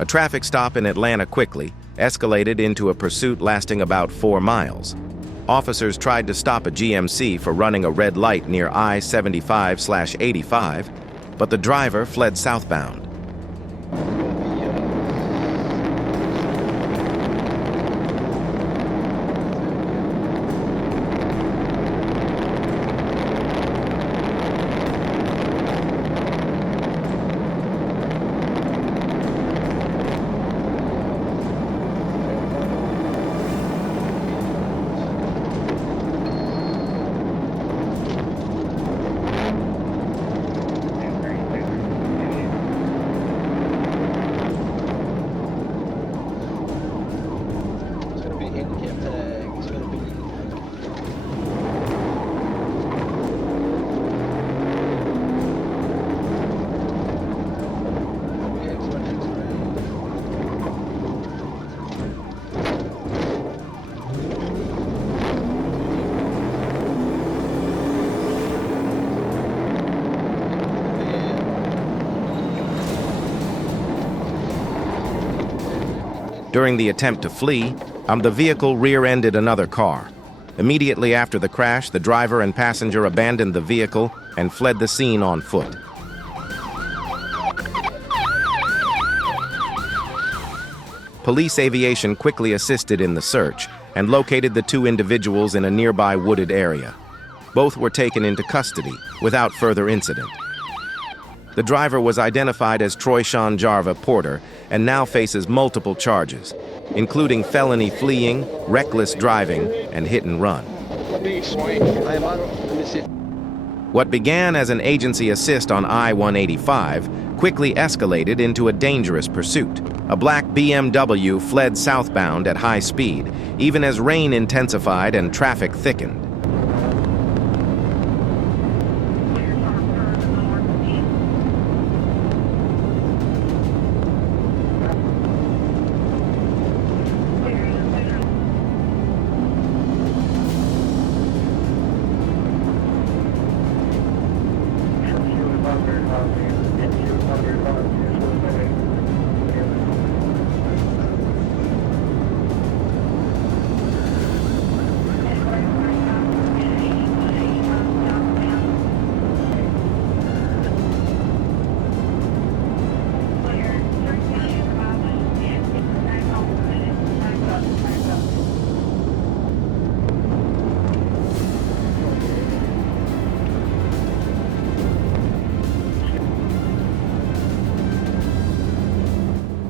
A traffic stop in Atlanta quickly escalated into a pursuit lasting about 4 miles. Officers tried to stop a GMC for running a red light near I-75/85, but the driver fled southbound. During the attempt to flee, the vehicle rear-ended another car. Immediately after the crash, the driver and passenger abandoned the vehicle and fled the scene on foot. Police aviation quickly assisted in the search and located the two individuals in a nearby wooded area. Both were taken into custody without further incident. The driver was identified as Troy Sean Jarva Porter and now faces multiple charges, including felony fleeing, reckless driving, and hit and run. What began as an agency assist on I-185 quickly escalated into a dangerous pursuit. A black BMW fled southbound at high speed, even as rain intensified and traffic thickened.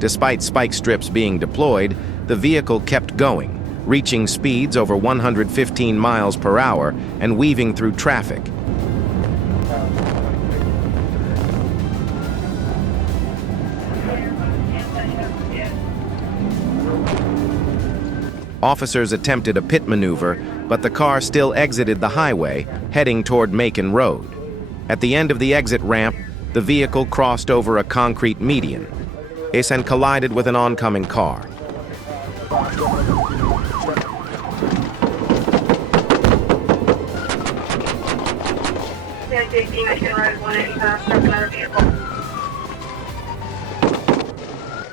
Despite spike strips being deployed, the vehicle kept going, reaching speeds over 115 miles per hour and weaving through traffic. Officers attempted a pit maneuver, but the car still exited the highway, heading toward Macon Road. At the end of the exit ramp, the vehicle crossed over a concrete median and collided with an oncoming car.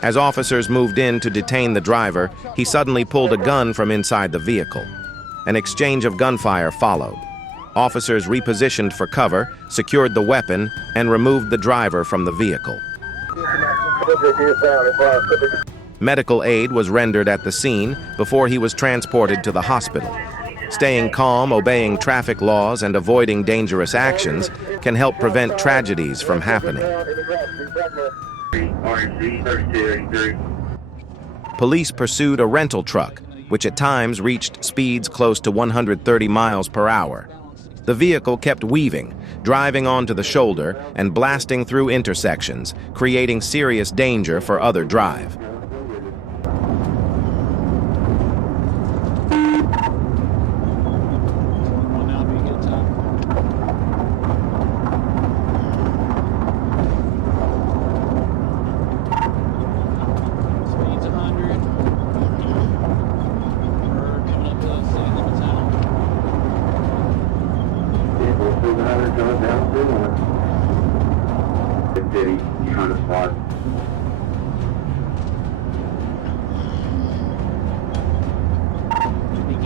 As officers moved in to detain the driver, he suddenly pulled a gun from inside the vehicle. An exchange of gunfire followed. Officers repositioned for cover, secured the weapon, and removed the driver from the vehicle. Medical aid was rendered at the scene before he was transported to the hospital. Staying calm, obeying traffic laws, and avoiding dangerous actions can help prevent tragedies from happening. Police pursued a rental truck, which at times reached speeds close to 130 miles per hour. The vehicle kept weaving, driving onto the shoulder and blasting through intersections, creating serious danger for other drive.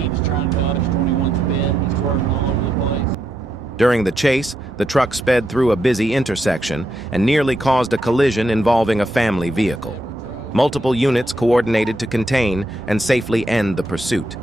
keeps trying to dodge 21's bend. He's swerving all over the place. During the chase, the truck sped through a busy intersection and nearly caused a collision involving a family vehicle. Multiple units coordinated to contain and safely end the pursuit.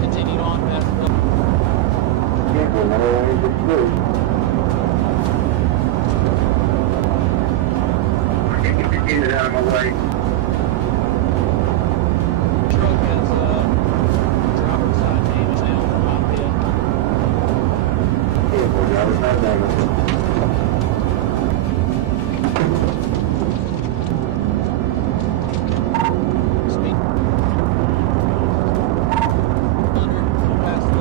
Continued on past the Get it out of my way. truck has driver's side damage now from my pit. Driver's side damage. Speed 100 past the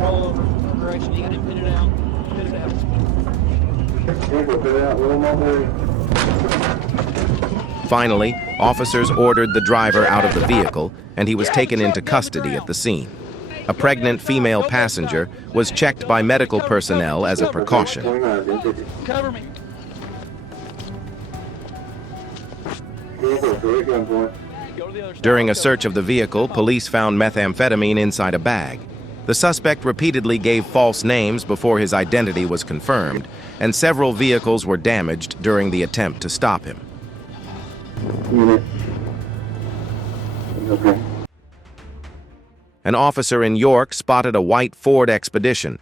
roll over correction. You gotta pit it out. Pit it out. Finally, officers ordered the driver out of the vehicle, and he was taken into custody at the scene. A pregnant female passenger was checked by medical personnel as a precaution. Cover me. During a search of the vehicle, police found methamphetamine inside a bag. The suspect repeatedly gave false names before his identity was confirmed, and several vehicles were damaged during the attempt to stop him. Okay. An officer in York spotted a white Ford Expedition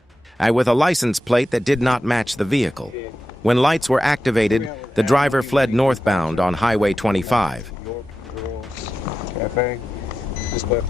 with a license plate that did not match the vehicle. When lights were activated, the driver fled northbound on Highway 25. Cafe. Just left.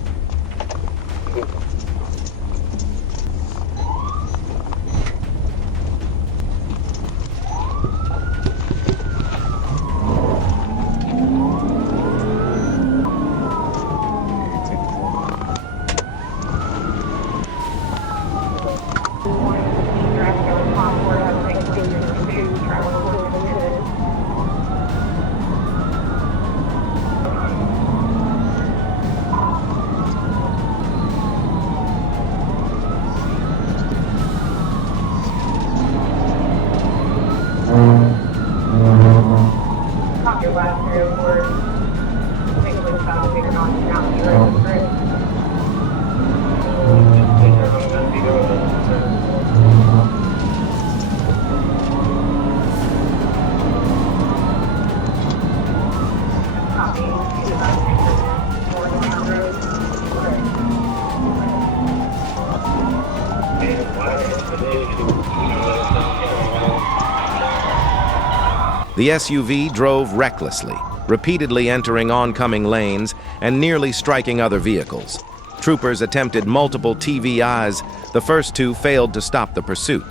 The SUV drove recklessly, repeatedly entering oncoming lanes and nearly striking other vehicles. Troopers attempted multiple TVIs. The first two failed to stop the pursuit.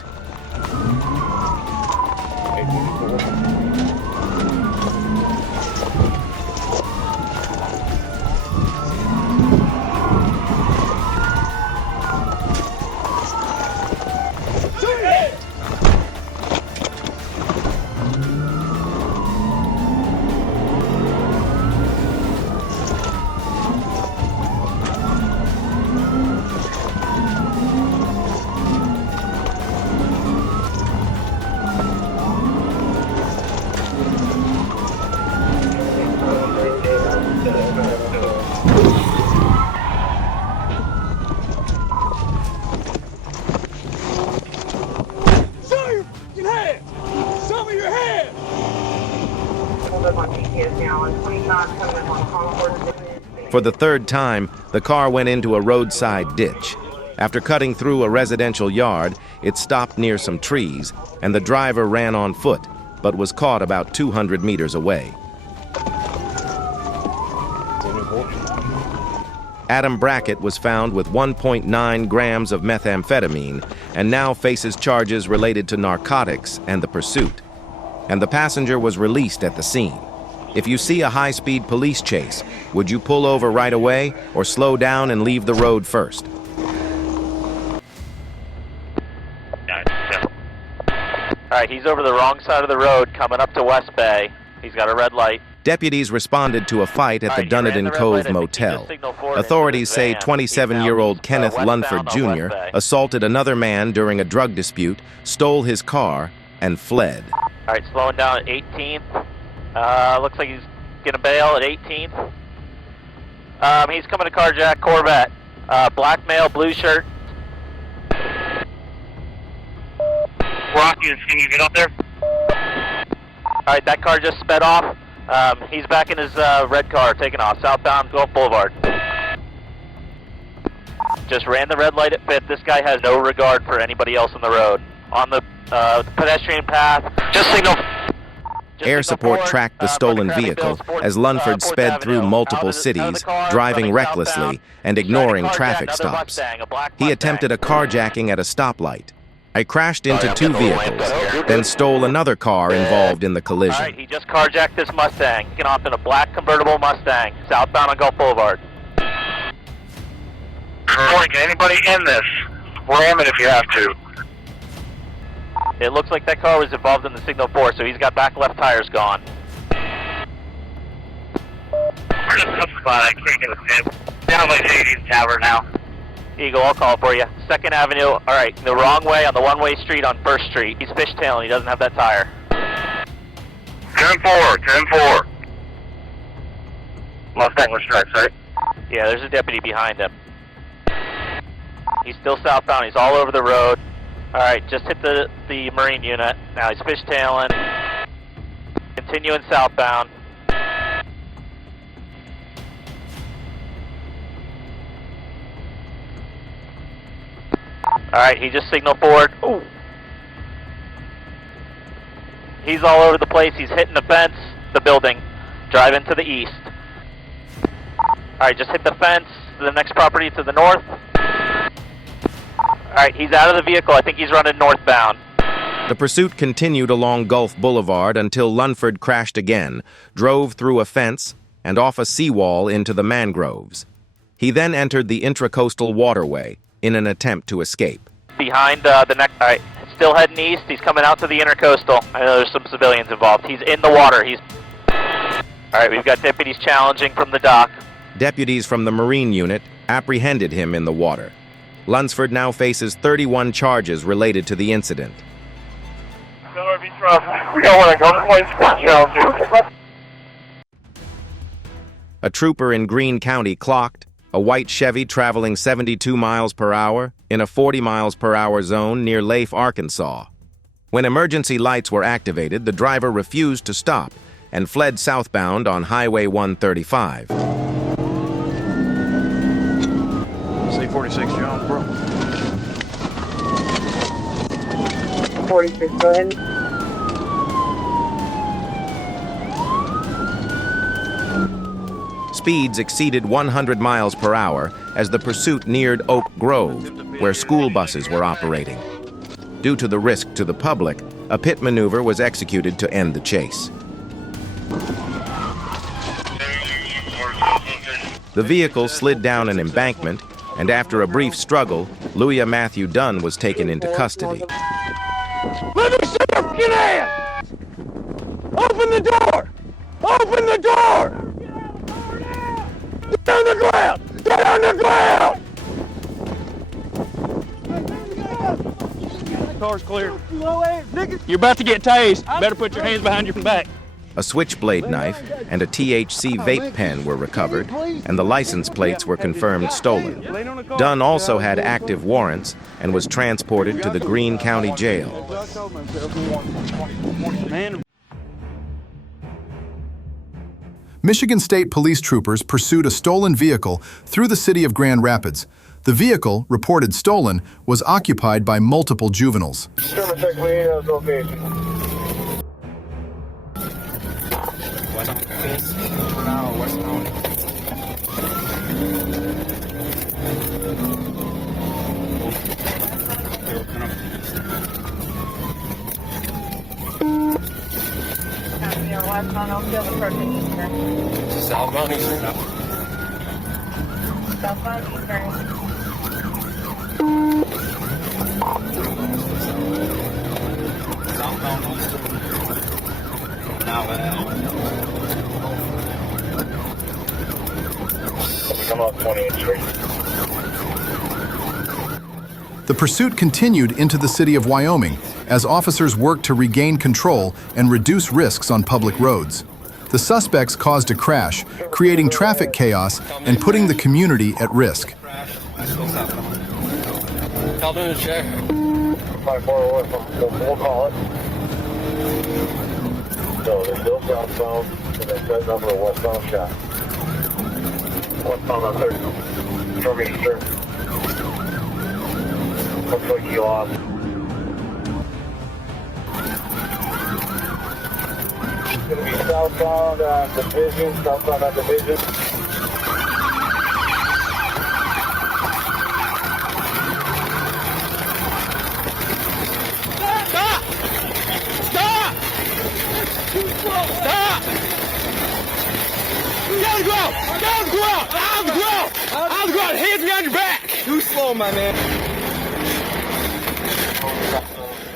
For the third time, the car went into a roadside ditch. After cutting through a residential yard, it stopped near some trees, and the driver ran on foot, but was caught about 200 meters away. Adam Brackett was found with 1.9 grams of methamphetamine and now faces charges related to narcotics and the pursuit. And the passenger was released at the scene. If you see a high-speed police chase, would you pull over right away or slow down and leave the road first? All right, he's over the wrong side of the road coming up to West Bay. He's got a red light. Deputies responded to a fight at the Dunedin Cove Motel. Authorities say 27-year-old Kenneth Lunford Jr. assaulted another man during a drug dispute, stole his car, and fled. All right, slowing down at 18th. Looks like he's gonna bail at 18th. He's coming to carjack Corvette. Black male, blue shirt. Rocky, can you get up there? All right, that car just sped off. He's back in his red car, taking off, southbound Gulf Boulevard. Just ran the red light at 5th. This guy has no regard for anybody else on the road. On the pedestrian path, just signal. Air support tracked the stolen vehicle as Lunford sped through multiple cities, driving recklessly and ignoring traffic stops. He attempted a carjacking at a stoplight. I crashed into two vehicles, then stole another car involved in the collision. All right, he just carjacked this Mustang, taking off in a black convertible Mustang, southbound on Gulf Boulevard. Morning, anybody in this? Ram it if you have to. It looks like that car was involved in the Signal 4, so he's got back left tires gone. We're in a tough spot, I can't get a tip. Down by JD's Tower now. Eagle, I'll call for you. 2nd Avenue, all right, the wrong way on the one-way street on 1st Street. He's fishtailing, he doesn't have that tire. 10-4, 10-4. Mustang with stripes, right? Yeah, there's a deputy behind him. He's still southbound, he's all over the road. All right, just hit the Marine unit. Now he's fishtailing. Continuing southbound. All right, he just signaled forward. Ooh. He's all over the place. He's hitting the fence, the building, driving to the east. All right, just hit the fence, the next property to the north. All right, he's out of the vehicle. I think he's running northbound. The pursuit continued along Gulf Boulevard until Lunford crashed again, drove through a fence, and off a seawall into the mangroves. He then entered the intracoastal waterway in an attempt to escape. Behind the next, all right, still heading east. He's coming out to the intercoastal. I know there's some civilians involved. He's in the water. All right, we've got deputies challenging from the dock. Deputies from the Marine unit apprehended him in the water. Lunsford now faces 31 charges related to the incident. We don't want to go to place. A trooper in Greene County clocked a white Chevy traveling 72 miles per hour in a 40 miles per hour zone near Leif, Arkansas. When emergency lights were activated, the driver refused to stop and fled southbound on Highway 135. C-46 John, bro. 46, go ahead. Speeds exceeded 100 miles per hour as the pursuit neared Oak Grove, where school buses were operating. Due to the risk to the public, a pit maneuver was executed to end the chase. The vehicle slid down an embankment, and after a brief struggle, Louis Matthew Dunn was taken into custody. Let me see your fucking ass! Open the door! Open the door! Get on the ground! Get on the ground! Car's clear. You're about to get tased. Better put your hands behind your back. A switchblade knife and a THC vape pen were recovered, and the license plates were confirmed stolen. Dunn also had active warrants and was transported to the Greene County Jail. Michigan State Police troopers pursued a stolen vehicle through the city of Grand Rapids. The vehicle, reported stolen, was occupied by multiple juveniles. Service check lead as location. Southbound Eastern. Southbound Eastern. Come up 20th Street. The pursuit continued into the city of Wyoming as officers worked to regain control and reduce risks on public roads. The suspects caused a crash, creating traffic chaos and putting the community at risk. Held in a chair. 5-4 we'll call it. So they're still southbound, and they set number a westbound shot. Westbound on 30. From Eastern. Looks like you lost. It's going to be southbound on Division, southbound on Division. Hands behind your back! Too slow, my man.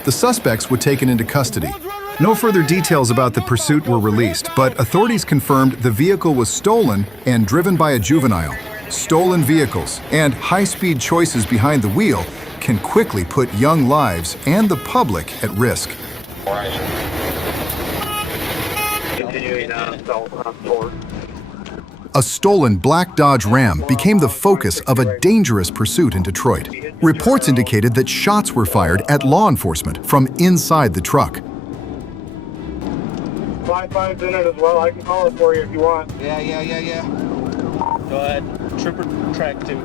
The suspects were taken into custody. No further details about the pursuit were released, but authorities confirmed the vehicle was stolen and driven by a juvenile. Stolen vehicles and high-speed choices behind the wheel can quickly put young lives and the public at risk. Continuing south on 4. A stolen black Dodge Ram became the focus of a dangerous pursuit in Detroit. Reports indicated that shots were fired at law enforcement from inside the truck. 5-5's in it as well. I can call it for you if you want. Yeah. Go ahead. Trooper track 2.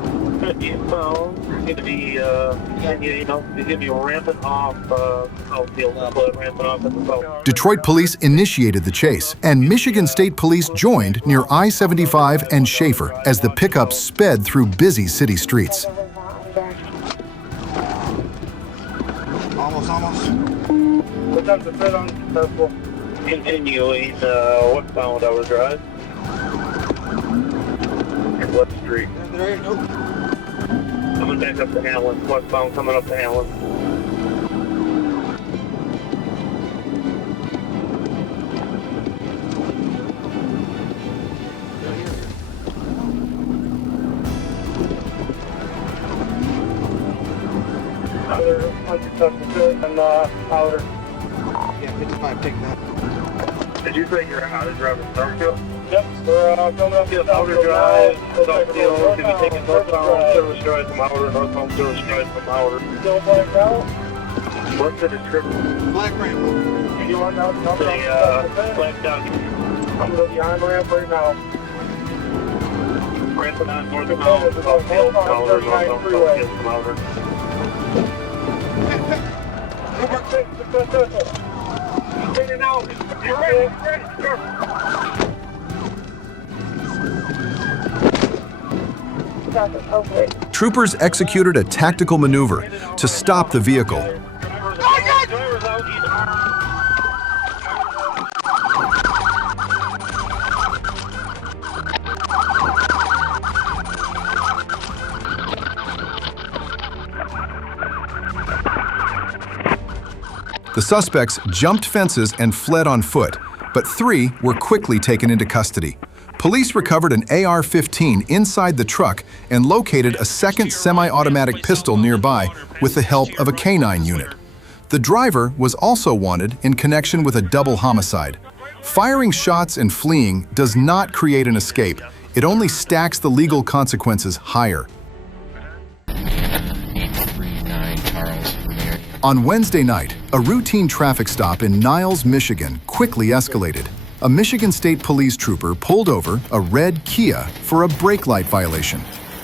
You know, need to be, you give me ramping off, outfield, ramping off at the south. Detroit police initiated the chase, and Michigan State Police joined near I-75 and Schaefer as the pickup sped through busy city streets. Almost. What time's the fit on successful? Continuing, westbound Tower Drive. West Street. There you go. Coming back up to Allen. Westbound coming up to Allen. Powder, unsuccessful and powder. Yeah, 55, take that. Did you say you're out of driving Starfield? Yep, we're coming up to Outer Drive, Starfield, we'll be taking northbound service drive from Outer, northbound service drive from Outer. Still black route? What's the description? Black ramp. You want out the black dog. I'm going to the iron ramp right now. Ramping on northbound, Southfield, Outer, northbound, Southfield from Outer. Taking out. You're ready. Sure. Troopers executed a tactical maneuver to stop the vehicle. The suspects jumped fences and fled on foot, but 3 were quickly taken into custody. Police recovered an AR-15 inside the truck and located a second semi-automatic pistol nearby with the help of a canine unit. The driver was also wanted in connection with a double homicide. Firing shots and fleeing does not create an escape. It only stacks the legal consequences higher. On Wednesday night, a routine traffic stop in Niles, Michigan quickly escalated. a Michigan State Police trooper pulled over a red Kia for a brake light violation.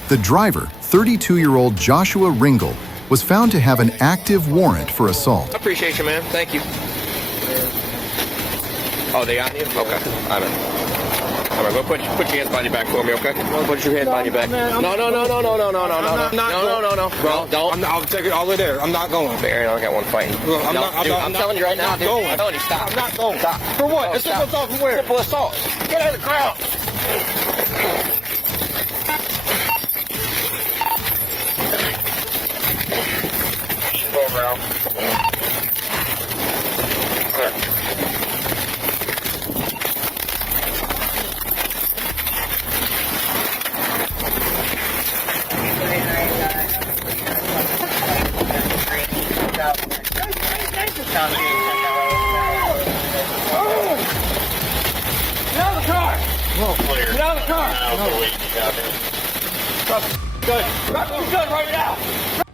The driver, 32-year-old Joshua Ringel, was found to have an active warrant for assault. Appreciate you, man. Thank you. Oh, they got you? Okay. I'm gonna go put your hands behind your back for me, okay? Put your hands behind your back. No. Bro, don't. I'll take it all the way there. I'm not going. Aaron, I got one fighting. Look, I'm telling you right now, dude. Going. I'm telling you, stop. I'm not going. Stop. For what? No, It's simple assault from where? Simple assault. Get out of the crowd. Go around.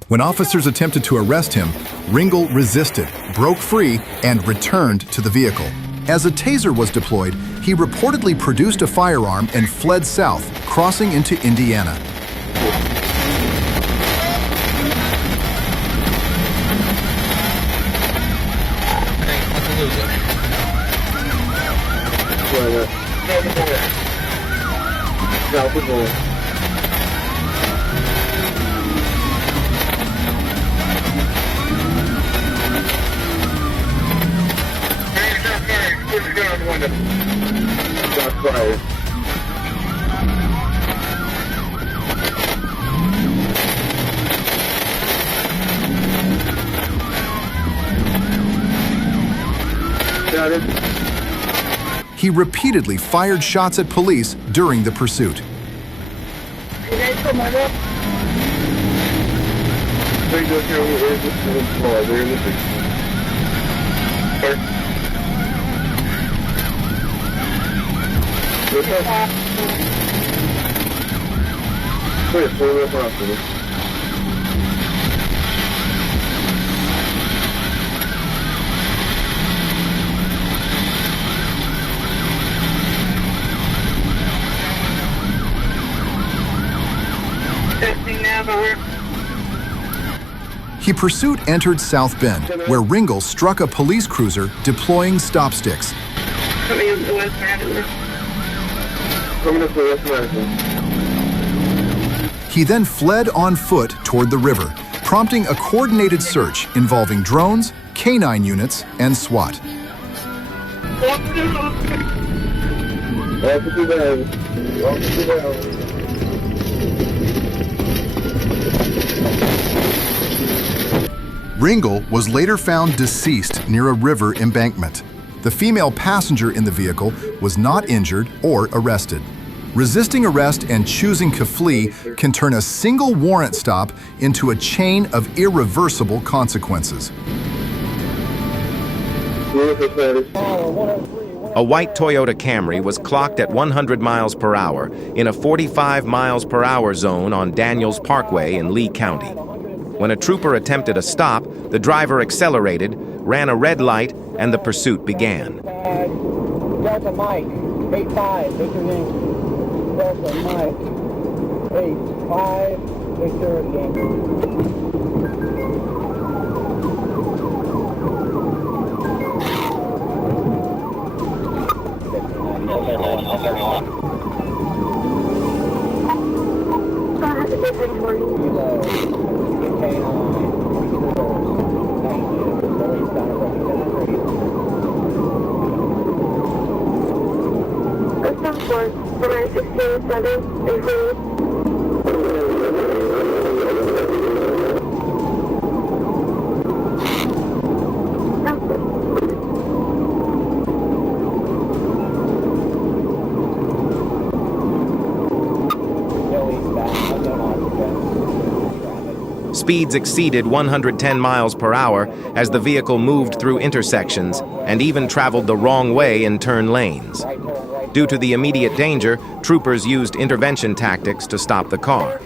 When officers attempted to arrest him, Ringel resisted, broke free, and returned to the vehicle. As a taser was deployed, he reportedly produced a firearm and fled south, crossing into Indiana. He repeatedly fired shots at police during the pursuit. He pursuit entered South Bend, where Ringel struck a police cruiser deploying stop sticks. He then fled on foot toward the river, prompting a coordinated search involving drones, K-9 units, and SWAT. Ringel was later found deceased near a river embankment. The female passenger in the vehicle was not injured or arrested. Resisting arrest and choosing to flee can turn a single warrant stop into a chain of irreversible consequences. A white Toyota Camry was clocked at 100 miles per hour in a 45 miles per hour zone on Daniels Parkway in Lee County. When a trooper attempted a stop, the driver accelerated, ran a red light, and the pursuit began. Delta Mike, 85, Victor name. Delta Mike, 85, Victor again. Speeds exceeded 110 miles per hour as the vehicle moved through intersections and even traveled the wrong way in turn lanes. Due to the immediate danger, troopers used intervention tactics to stop the car.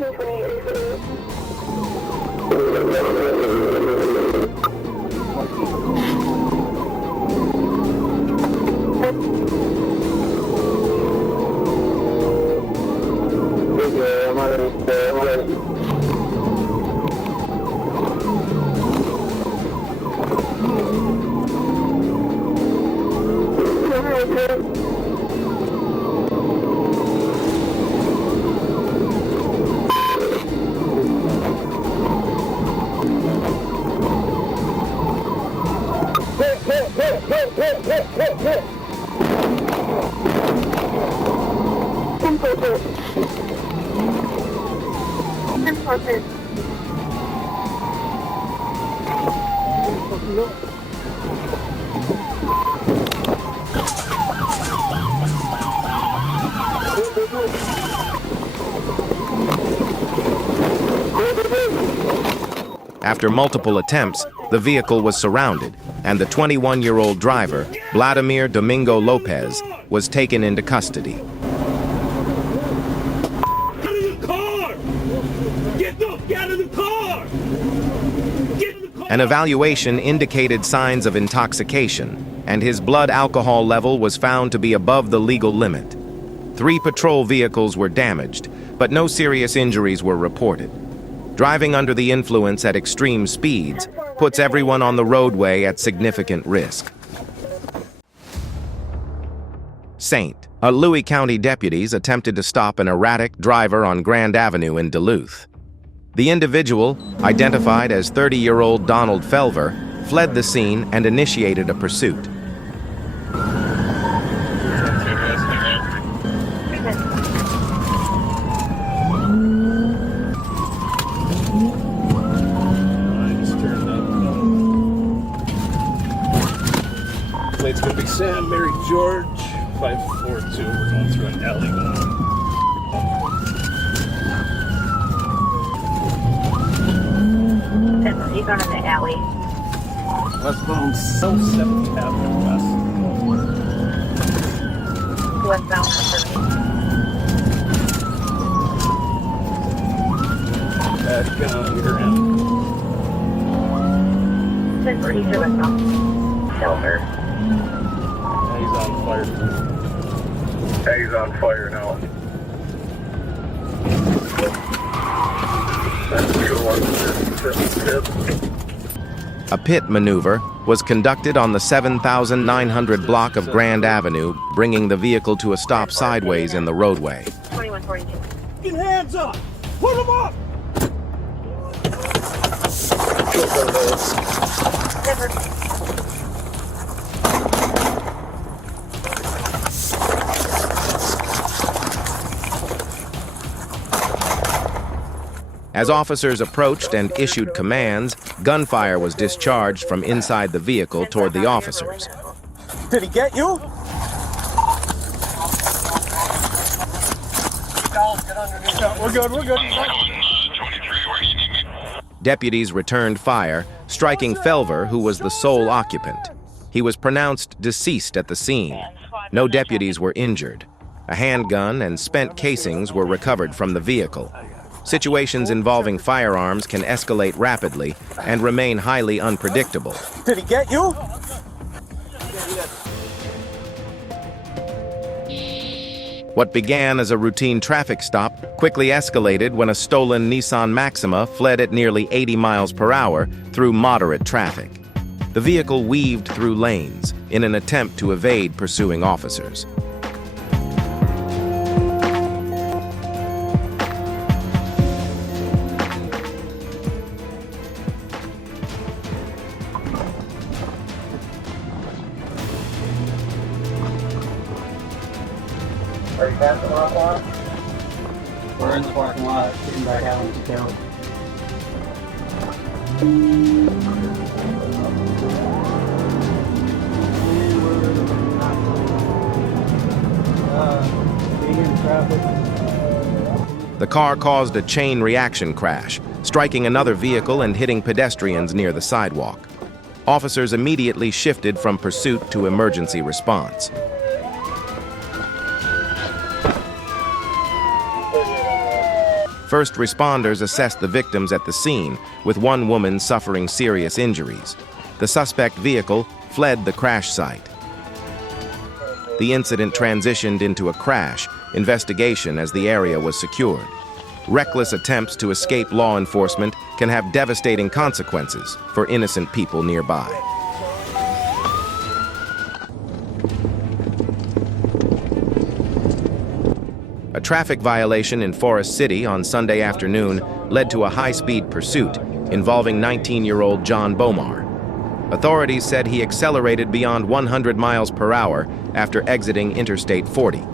After multiple attempts, the vehicle was surrounded, and the 21-year-old driver, Vladimir Domingo Lopez, was taken into custody. Get in the car! Get out of the car! Get in the car! An evaluation indicated signs of intoxication, and his blood alcohol level was found to be above the legal limit. 3 patrol vehicles were damaged, but no serious injuries were reported. Driving under the influence at extreme speeds puts everyone on the roadway at significant risk. St. Louis County deputies attempted to stop an erratic driver on Grand Avenue in Duluth. The individual, identified as 30-year-old Donald Felver, fled the scene and initiated a pursuit. Plate's gonna be Sam, Mary George, 542. We're going through an alley now. He's going in the alley. Westbound South 7th Avenue West. Westbound for me. Back on your end. Then for Easter westbound. Silver. He's on fire. Yeah, he's on fire now. A pit maneuver was conducted on the 7,900 block of Grand Avenue, bringing the vehicle to a stop sideways in the roadway. 2142. Get hands up! Put them up! Silver. As officers approached and issued commands, gunfire was discharged from inside the vehicle toward the officers. Did he get you? We're good. Deputies returned fire, striking Felver, who was the sole occupant. He was pronounced deceased at the scene. No deputies were injured. A handgun and spent casings were recovered from the vehicle. Situations involving firearms can escalate rapidly and remain highly unpredictable. Did he get you? What began as a routine traffic stop quickly escalated when a stolen Nissan Maxima fled at nearly 80 miles per hour through moderate traffic. The vehicle weaved through lanes in an attempt to evade pursuing officers. Are you past the parking lot? We're in the parking lot, getting back out into town. Being in traffic. The car caused a chain reaction crash, striking another vehicle and hitting pedestrians near the sidewalk. Officers immediately shifted from pursuit to emergency response. First responders assessed the victims at the scene, with one woman suffering serious injuries. The suspect vehicle fled the crash site. The incident transitioned into a crash investigation as the area was secured. Reckless attempts to escape law enforcement can have devastating consequences for innocent people nearby. A traffic violation in Forest City on Sunday afternoon led to a high-speed pursuit involving 19-year-old John Bomar. Authorities said he accelerated beyond 100 miles per hour after exiting Interstate 40.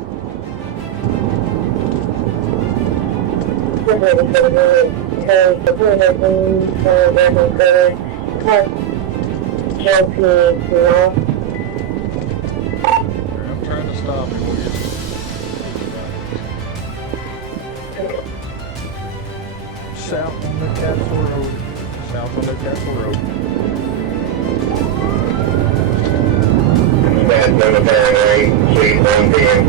I'm trying to stop him. South on Newcastle Road. South on Newcastle Road. Bad military lane, please, 1 p.m.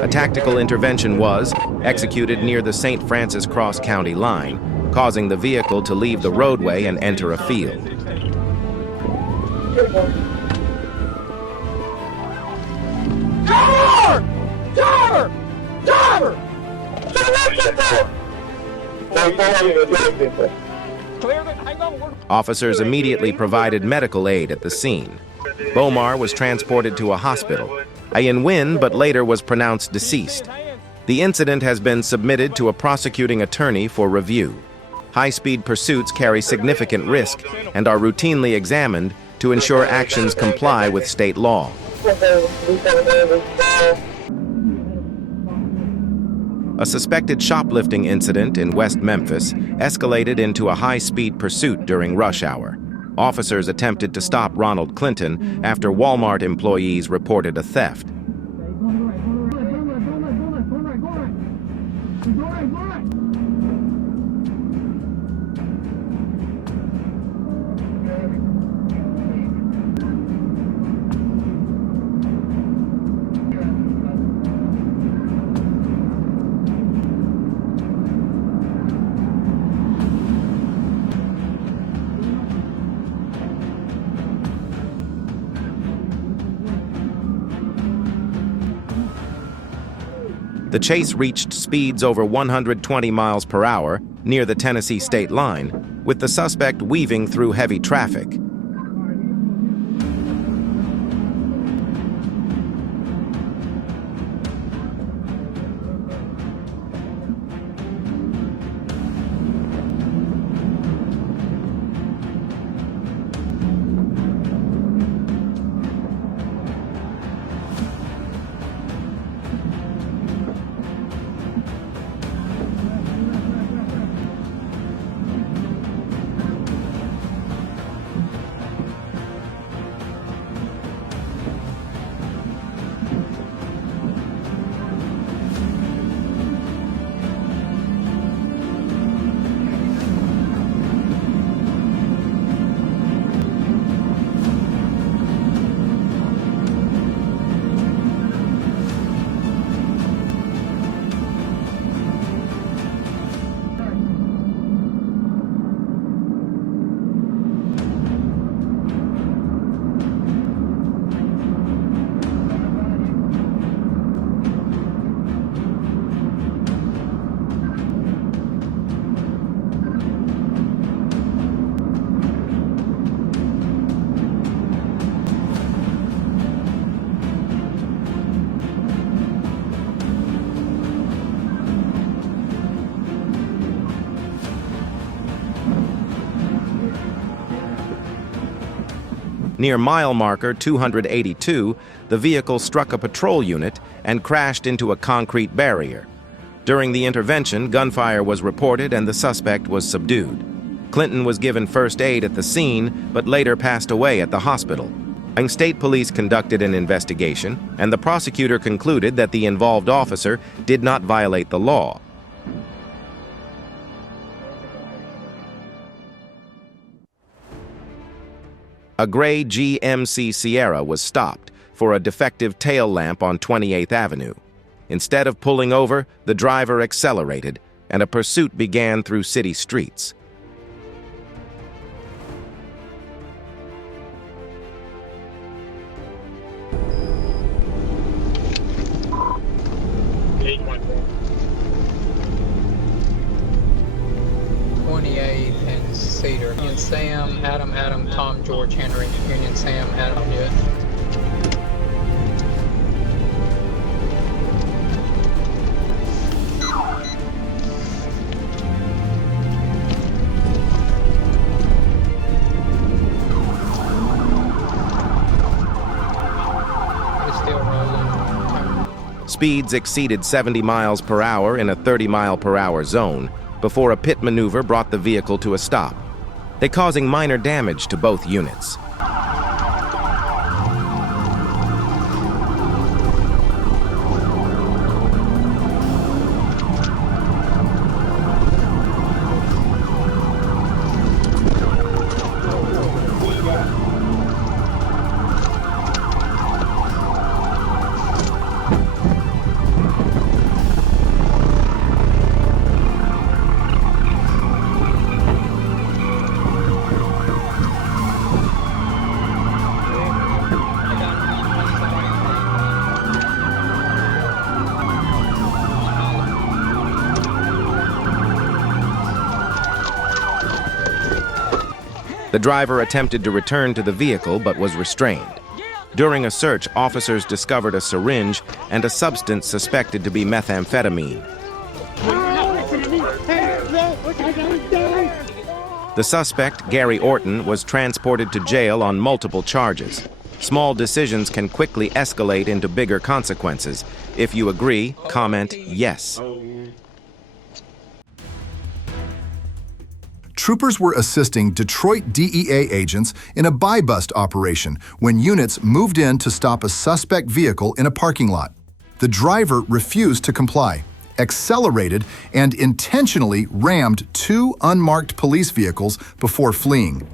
A tactical intervention was executed near the St. Francis Cross County line, causing the vehicle to leave the roadway and enter a field. Officers immediately provided medical aid at the scene. Bomar was transported to a hospital. Ayan Win, but later was pronounced deceased. The incident has been submitted to a prosecuting attorney for review. High-speed pursuits carry significant risk and are routinely examined to ensure actions comply with state law. A suspected shoplifting incident in West Memphis escalated into a high-speed pursuit during rush hour. Officers attempted to stop Ronald Clinton after Walmart employees reported a theft. The chase reached speeds over 120 miles per hour near the Tennessee state line, with the suspect weaving through heavy traffic. Near mile marker 282, the vehicle struck a patrol unit and crashed into a concrete barrier. During the intervention, gunfire was reported and the suspect was subdued. Clinton was given first aid at the scene, but later passed away at the hospital. State police conducted an investigation, and the prosecutor concluded that the involved officer did not violate the law. A gray GMC Sierra was stopped for a defective tail lamp on 28th Avenue. Instead of pulling over, the driver accelerated, and a pursuit began through city streets. And Cedar. Union Sam, Adam, Tom, George, Henry. Union Sam, Adam, do it. It's still rolling. Speeds exceeded 70 miles per hour in a 30-mile-per-hour zone before a pit maneuver brought the vehicle to a stop. They causing minor damage to both units. The driver attempted to return to the vehicle but was restrained. During a search, officers discovered a syringe and a substance suspected to be methamphetamine. The suspect, Gary Orton, was transported to jail on multiple charges. Small decisions can quickly escalate into bigger consequences. If you agree, comment yes. Troopers were assisting Detroit DEA agents in a buy-bust operation when units moved in to stop a suspect vehicle in a parking lot. The driver refused to comply, accelerated, and intentionally rammed 2 unmarked police vehicles before fleeing.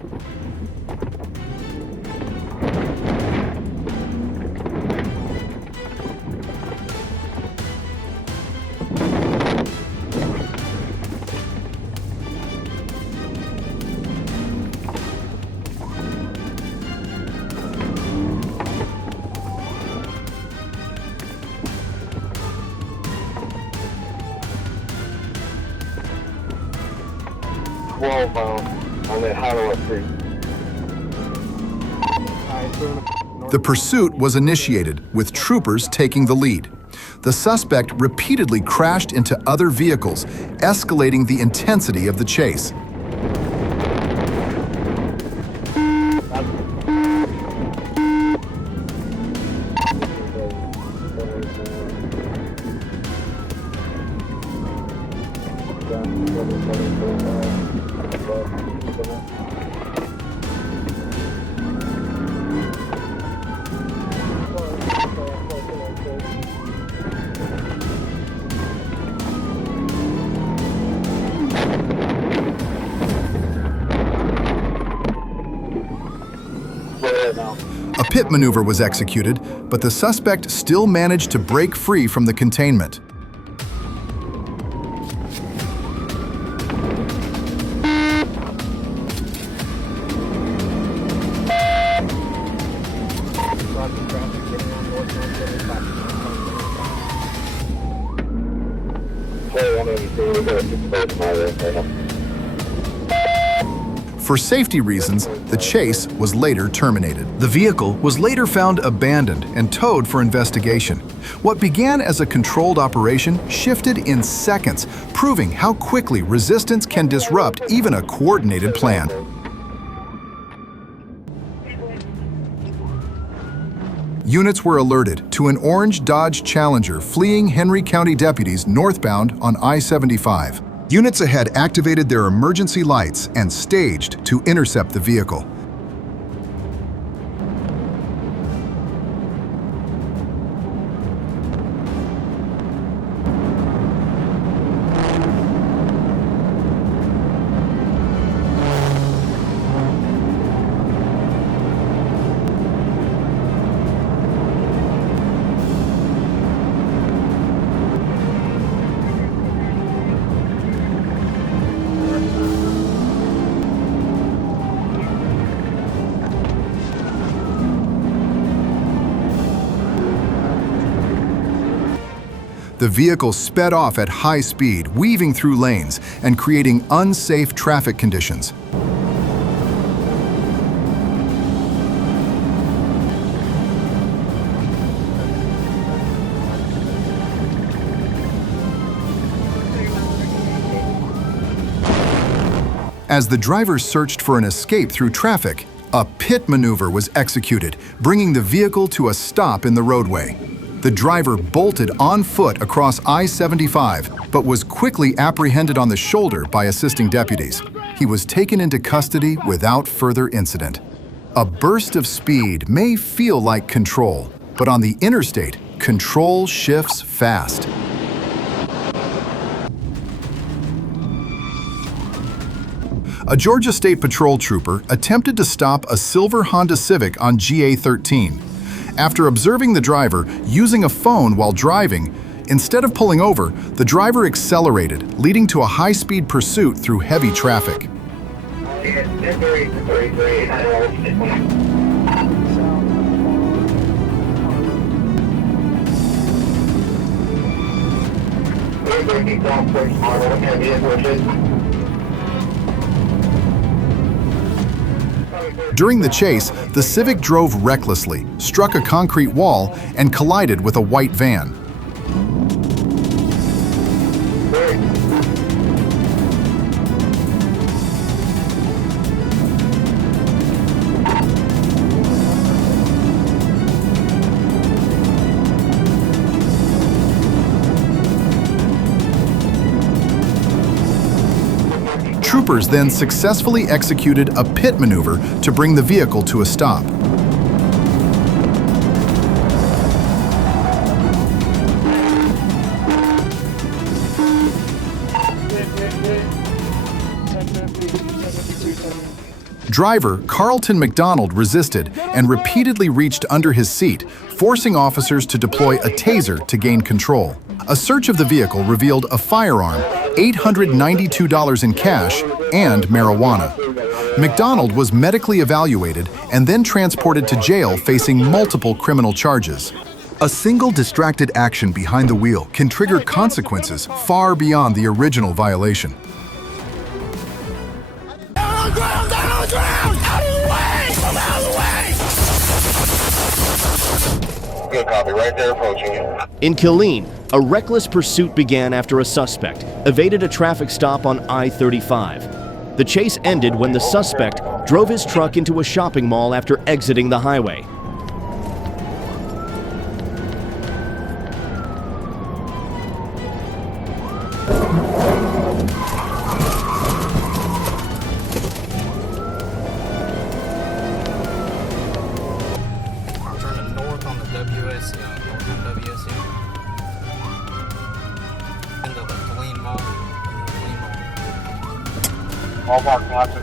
The pursuit was initiated, with troopers taking the lead. The suspect repeatedly crashed into other vehicles, escalating the intensity of the chase. A pit maneuver was executed, but the suspect still managed to break free from the containment. For safety reasons, the chase was later terminated. The vehicle was later found abandoned and towed for investigation. What began as a controlled operation shifted in seconds, proving how quickly resistance can disrupt even a coordinated plan. Units were alerted to an orange Dodge Challenger fleeing Henry County deputies northbound on I-75. Units ahead activated their emergency lights and staged to intercept the vehicle. The vehicle sped off at high speed, weaving through lanes and creating unsafe traffic conditions. As the driver searched for an escape through traffic, a pit maneuver was executed, bringing the vehicle to a stop in the roadway. The driver bolted on foot across I-75, but was quickly apprehended on the shoulder by assisting deputies. He was taken into custody without further incident. A burst of speed may feel like control, but on the interstate, control shifts fast. A Georgia State Patrol trooper attempted to stop a silver Honda Civic on GA13. After observing the driver using a phone while driving, instead of pulling over, the driver accelerated, leading to a high-speed pursuit through heavy traffic. During the chase, the Civic drove recklessly, struck a concrete wall, and collided with a white van. Troopers then successfully executed a pit maneuver to bring the vehicle to a stop. Driver Carlton McDonald resisted and repeatedly reached under his seat, forcing officers to deploy a taser to gain control. A search of the vehicle revealed a firearm, $892 in cash, and marijuana. McDonald was medically evaluated and then transported to jail facing multiple criminal charges. A single distracted action behind the wheel can trigger consequences far beyond the original violation. Down on the ground! Down on the ground! Out of the way! Move out of the way! Good copy, right there approaching you. In Killeen, a reckless pursuit began after a suspect evaded a traffic stop on I-35. The chase ended when the suspect drove his truck into a shopping mall after exiting the highway. Turning north on the WSC. Into the Killeen Mall. All parking lots are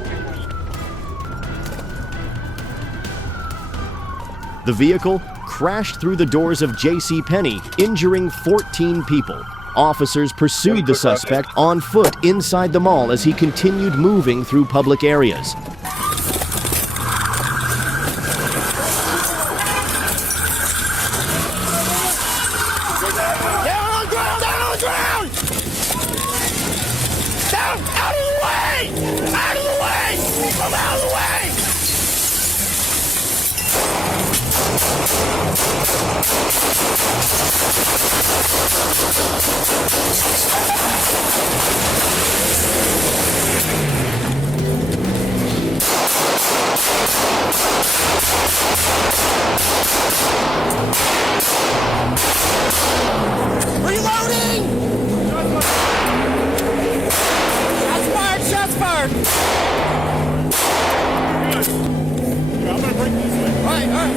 The vehicle crashed through the doors of JCPenney, injuring 14 people. Officers pursued the suspect on foot inside the mall as he continued moving through public areas. Down on the ground! Down on the ground! Down! Out of the way! Out of the way! Move out of the way! Reloading! Shots fired! Shots fired! I'm gonna break this way. All right, all right.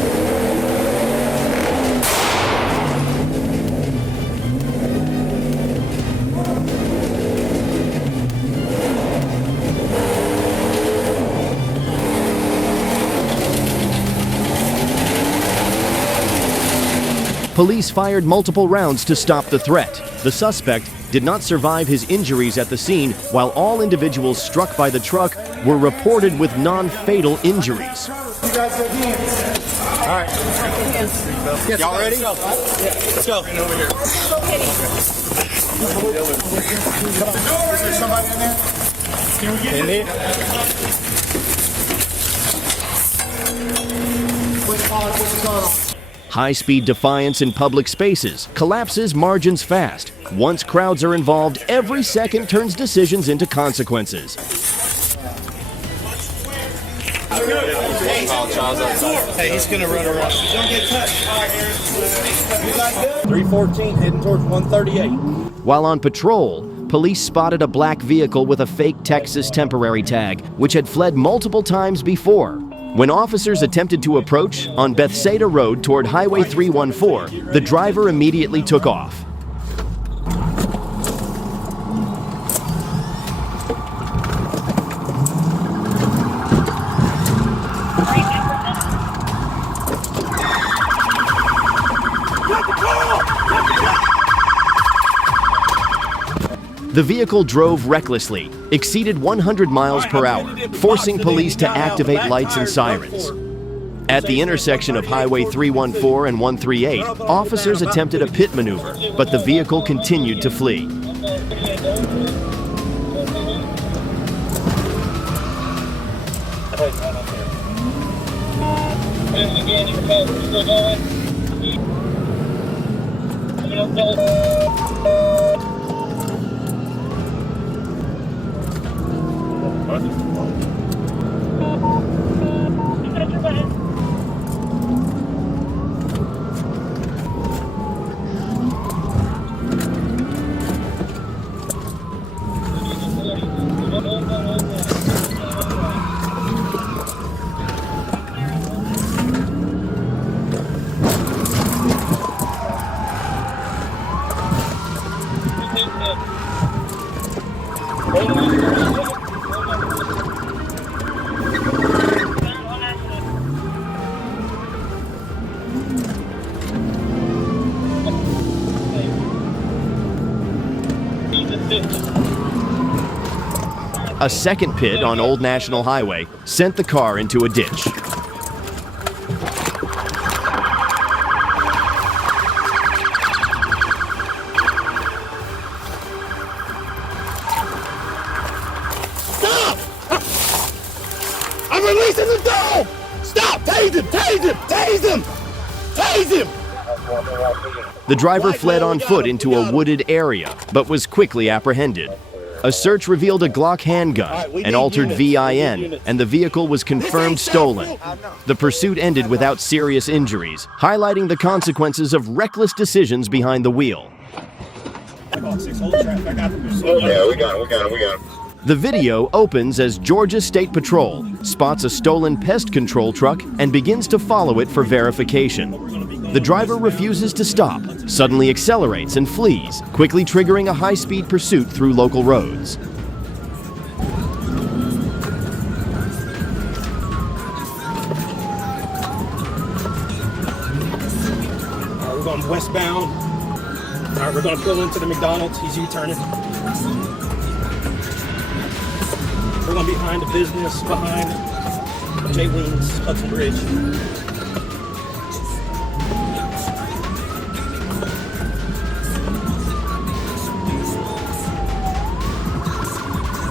Police fired multiple rounds to stop the threat. The suspect did not survive his injuries at the scene, while all individuals struck by the truck were reported with non-fatal injuries. You guys get hands. right. Y'all ready? Let's go. Over here. Is there somebody in there? Can we get in here? What's going on? High-speed defiance in public spaces collapses margins fast. Once crowds are involved, every second turns decisions into consequences. Hey, he's gonna run around. Don't get touched. 314 heading towards 138. While on patrol, police spotted a black vehicle with a fake Texas temporary tag, which had fled multiple times before. When officers attempted to approach on Bethsaida Road toward Highway 314, the driver immediately took off. The vehicle drove recklessly, exceeded 100 miles per hour, forcing police to activate lights and sirens. At the intersection of Highway 314 and 138, officers attempted a pit maneuver, but the vehicle continued to flee. A second pit on Old National Highway sent the car into a ditch. Stop! I'm releasing the dog! Stop! Tase him! Tase him! Tase him! Tase him! The driver fled on foot into a wooded area, but was quickly apprehended. A search revealed a Glock handgun, an altered VIN, and the vehicle was confirmed stolen. The pursuit ended without serious injuries, highlighting the consequences of reckless decisions behind the wheel. Yeah, we got it. The video opens as Georgia State Patrol spots a stolen pest control truck and begins to follow it for verification. The driver refuses to stop, suddenly accelerates and flees, quickly triggering a high-speed pursuit through local roads. We're going westbound. All right, we're going to pull into the McDonald's. He's U-turning. We're going to be behind the business, behind J. Wings, Hudson Bridge.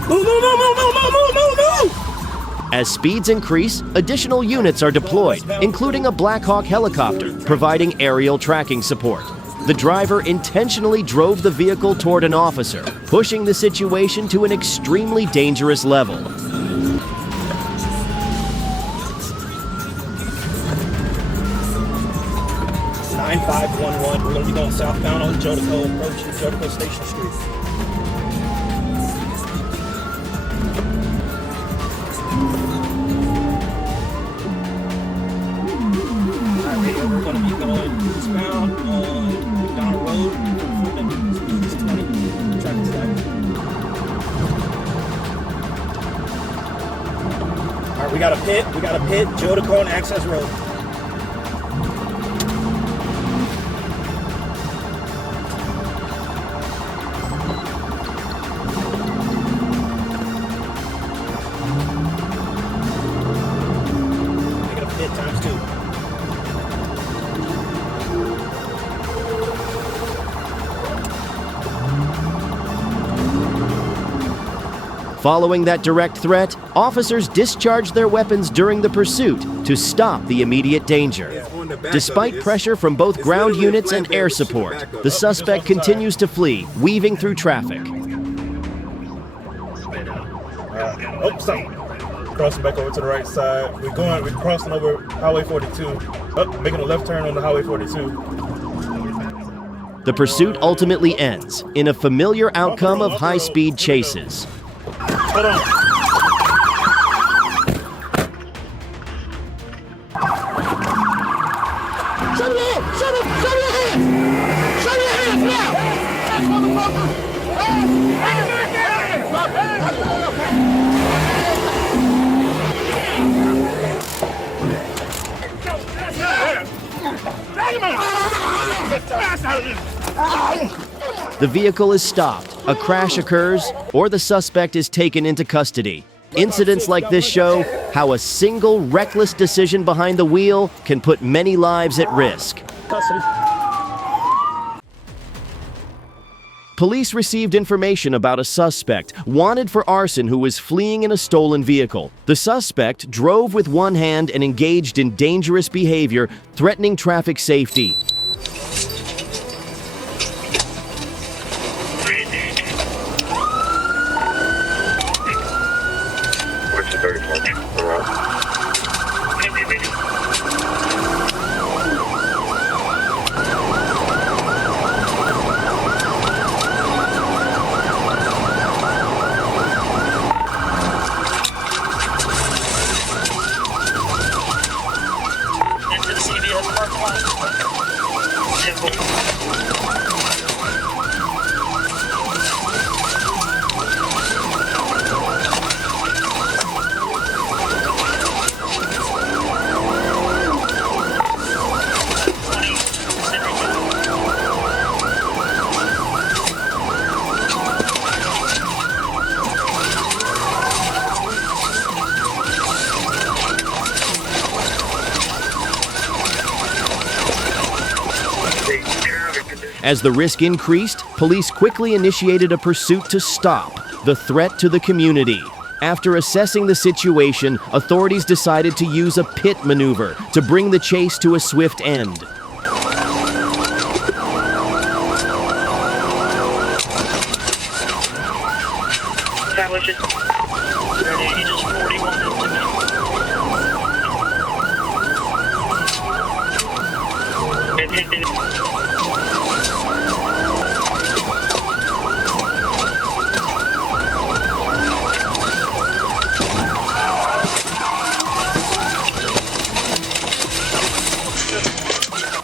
Move! As speeds increase, additional units are deployed, including a Black Hawk helicopter, providing aerial tracking support. The driver intentionally drove the vehicle toward an officer, pushing the situation to an extremely dangerous level. 9511. We're going to be going southbound on Jodico, approaching Jodico Station Street. We're going to be going eastbound on McDonald Road. Speed is 20. Traffic stop. All right, we got a pit. Jodico and Access Road. Following that direct threat, officers discharged their weapons during the pursuit to stop the immediate danger. Despite pressure from both ground units and air support, the suspect continues to flee, weaving through traffic. Oh, stop. Crossing back over to the right side. We're crossing over Highway 42. Making a left turn on the Highway 42. The pursuit ultimately ends in a familiar outcome of high-speed chases. Hold on. Shut your hands! Shut your hands! Shut your hands now! Hey, motherfucker! The vehicle is stopped, a crash occurs, or the suspect is taken into custody. Incidents like this show how a single reckless decision behind the wheel can put many lives at risk. Police received information about a suspect wanted for arson who was fleeing in a stolen vehicle. The suspect drove with one hand and engaged in dangerous behavior, threatening traffic safety. As the risk increased, police quickly initiated a pursuit to stop the threat to the community. After assessing the situation, authorities decided to use a pit maneuver to bring the chase to a swift end. That was just... He just 41 into me.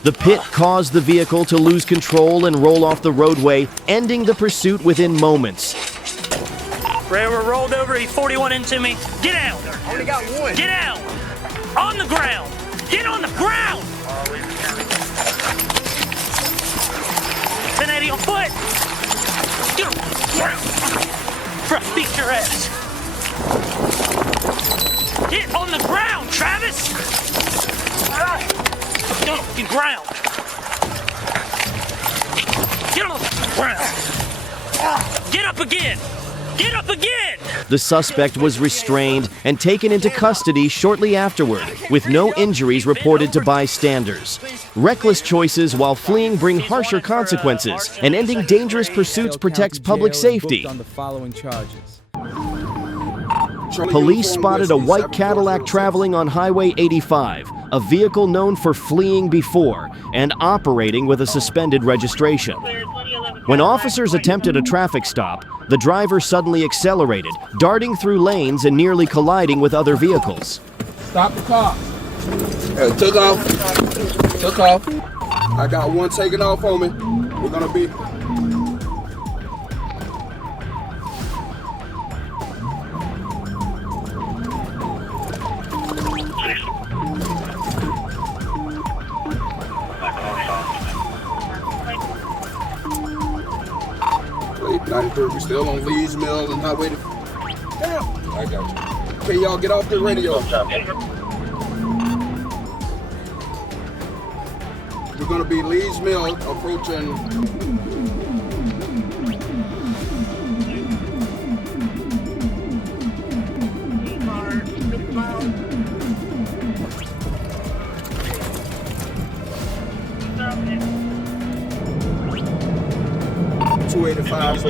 The pit caused the vehicle to lose control and roll off the roadway, ending the pursuit within moments. Railroad rolled over, he 41 into me. Get out! Only got one. Get out! On the ground! Get on the ground! 1080 on foot! Get on the ground! Bruh, beat your ass! Get on the ground, Travis! Get on the ground! Get on the ground! Get up again! Get up again! The suspect was restrained and taken into custody shortly afterward, with no injuries reported to bystanders. Reckless choices while fleeing bring harsher consequences, and ending dangerous pursuits protects public safety. Police spotted a white Cadillac traveling on Highway 85, a vehicle known for fleeing before and operating with a suspended registration. When officers attempted a traffic stop, the driver suddenly accelerated, darting through lanes and nearly colliding with other vehicles. Stop the car. Took off. Took off. I got one taking off on me. We're gonna be... We're still on Lee's Mill and Highway to... Damn! I got you. Okay, y'all get off the radio. We're gonna be Lee's Mill approaching... 285.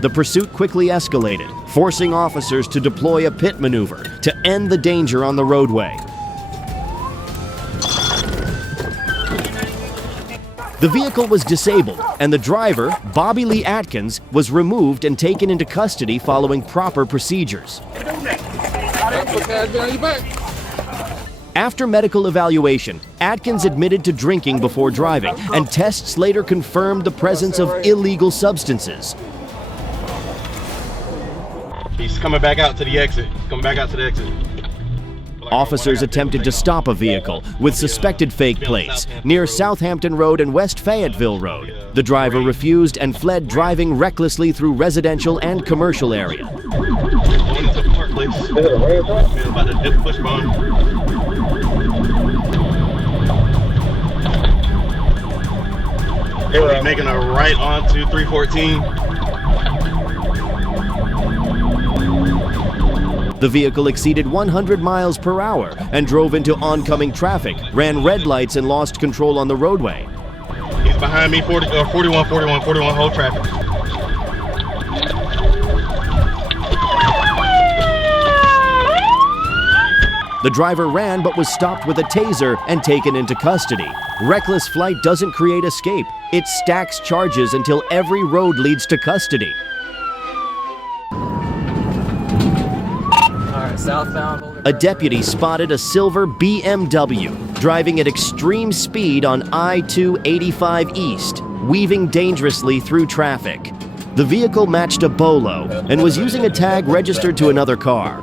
The pursuit quickly escalated, forcing officers to deploy a pit maneuver to end the danger on the roadway. The vehicle was disabled, and the driver, Bobby Lee Atkins, was removed and taken into custody following proper procedures. After medical evaluation, Atkins admitted to drinking before driving, and tests later confirmed the presence of illegal substances. He's coming back out to the exit. Officers attempted to stop a vehicle with suspected fake plates near Southampton Road and West Fayetteville Road. The driver refused and fled, driving recklessly through residential and commercial area. Making a right onto 314. The vehicle exceeded 100 miles per hour and drove into oncoming traffic, ran red lights, and lost control on the roadway. He's behind me, 41, hold traffic. The driver ran but was stopped with a taser and taken into custody. Reckless flight doesn't create escape. It stacks charges until every road leads to custody. Southbound. A deputy spotted a silver BMW driving at extreme speed on I-285 East, weaving dangerously through traffic. The vehicle matched a Bolo and was using a tag registered to another car.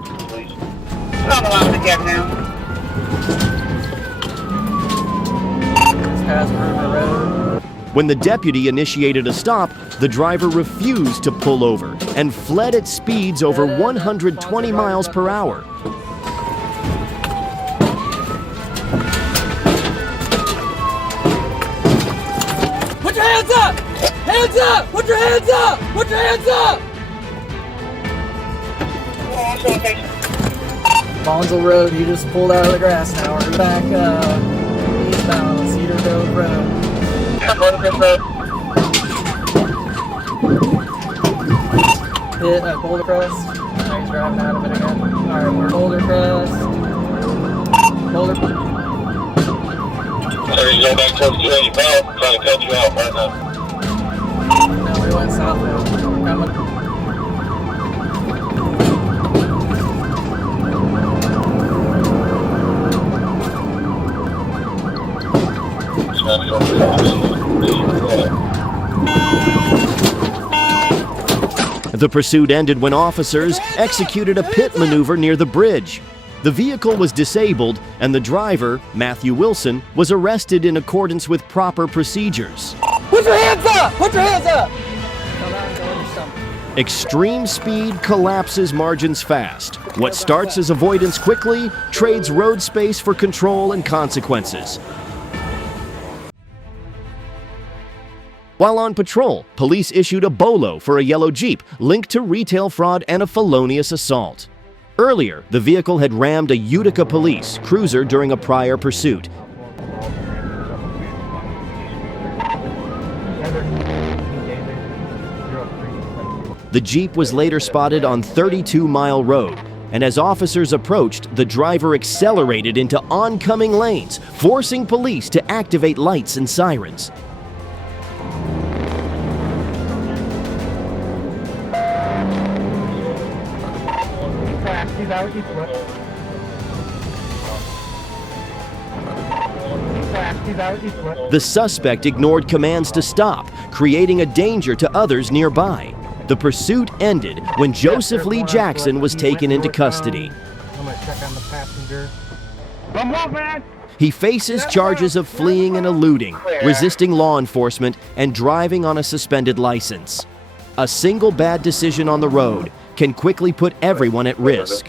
When the deputy initiated a stop, the driver refused to pull over and fled at speeds over 120 miles per hour. Put your hands up! Hands up! Put your hands up! Put your hands up! Bonsall Road, he just pulled out of the grass now. We're back eastbound Cedar Grove Road. Hit Boulder Crest. Now he's driving out of it again. Alright, we're Boulder Crest. Boulder. He's going back towards 285, trying to cut you out right now. No, we went southbound. Coming. The pursuit ended when officers executed a pit maneuver near the bridge. The vehicle was disabled, and the driver, Matthew Wilson, was arrested in accordance with proper procedures. Put your hands up! Put your hands up! Extreme speed collapses margins fast. What starts as avoidance quickly trades road space for control and consequences. While on patrol, police issued a bolo for a yellow Jeep linked to retail fraud and a felonious assault. Earlier, the vehicle had rammed a Utica police cruiser during a prior pursuit. The Jeep was later spotted on 32 Mile Road, and as officers approached, the driver accelerated into oncoming lanes, forcing police to activate lights and sirens. The suspect ignored commands to stop, creating a danger to others nearby. The pursuit ended when Joseph Lee Jackson was taken into custody. I'm gonna check on the passenger. He faces charges of fleeing and eluding, resisting law enforcement, and driving on a suspended license. A single bad decision on the road can quickly put everyone at risk.